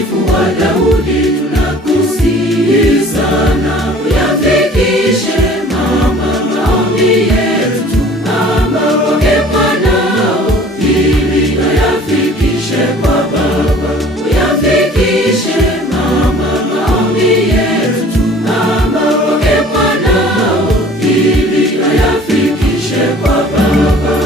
mtakatifu wa Daudi, tunakusihi sana uyafikishe mama maombi yetu, mama kwake mwanao, ili ayafikishe kwa Baba. Uyafikishe mama maombi yetu, mama kwake mwanao, ili ayafikishe kwa Baba.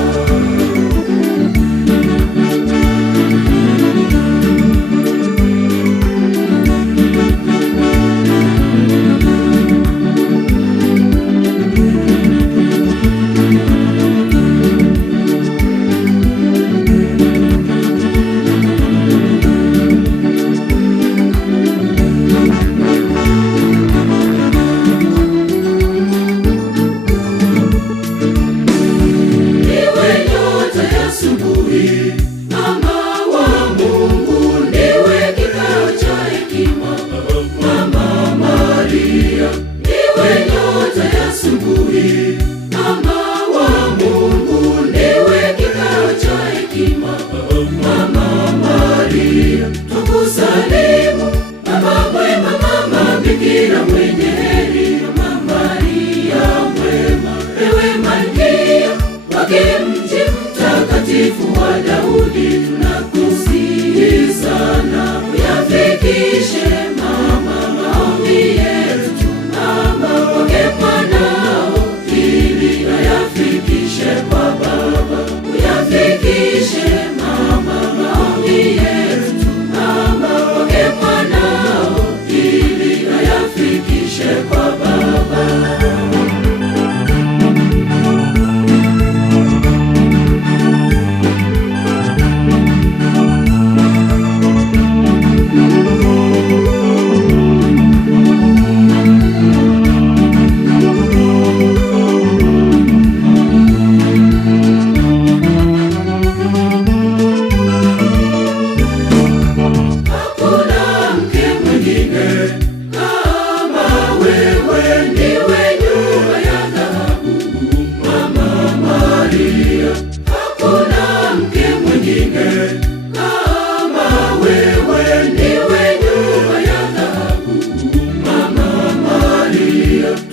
Tukusalimu mama mwema, mama bikira mwenye heri, mama Maria mwema, ewe malkia wake mji mtakatifu wa Daudi, tunakusihi sana uyafikishe mama maombi yetu, mama kwake mwanao, ili ayafikishe kwa Baba. Uyafikishe mama maombi yetu, mama kwake mwanao, ili ayafikishe kwa Baba.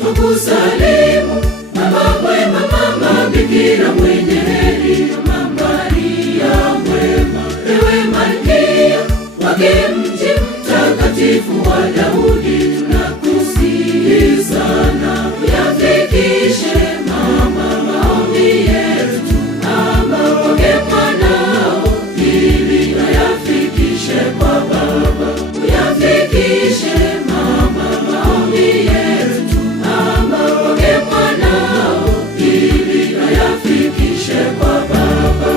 Tukusalimu mama mwema, mama bikira mwenye heri, mama Maria mwema, ewe malkia wake mji mtakatifu wa Daudi, tunakusihi sana uyafikishe mama maombi yetu, mama kwake mwanao, ili ayafikishe kwa Baba. Uyafikishe mama maombi yetu, mama kwake mwanao, ili ayafikishe kwa Baba.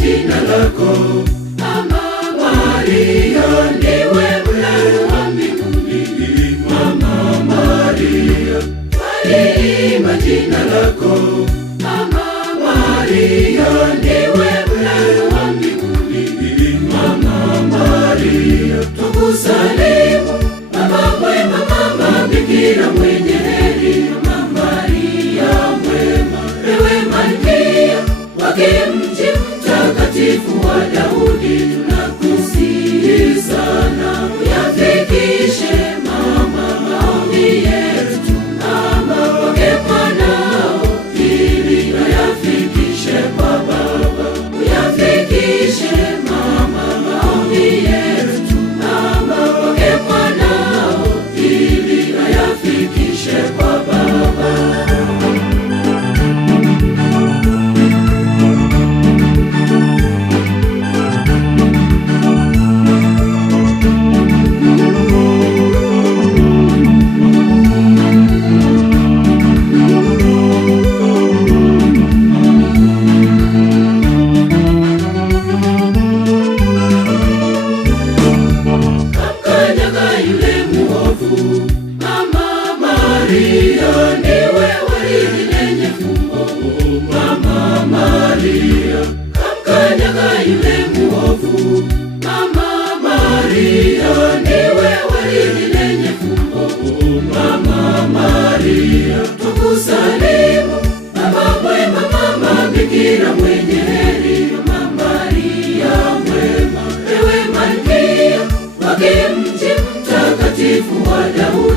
Jina lako Mama Maria, ndiwe mlango wa mbinguni. Mama Maria, waliimba jina lako Mama Maria, ndiwe mlango wa mbinguni. Mama Maria, tukusalimu mama mwema, mama bikira mwenye heri, mama Maria mwema, ewe malkia wake mji mtakatifu wa Daudi, tunakusihi sana uyafikishe mama maombi yetu, mama kwake mwanao, ili ayafikishe kwa Baba. Uyafikishe mama maombi yetu, mama Maria, ndiwe waridi lenye fumbo. Mama Maria, tukusalimu, mama mwema, mama bikira mwenye heri. Mama Maria mwema, ewe malkia wake mji mtakatifu wa Daudi.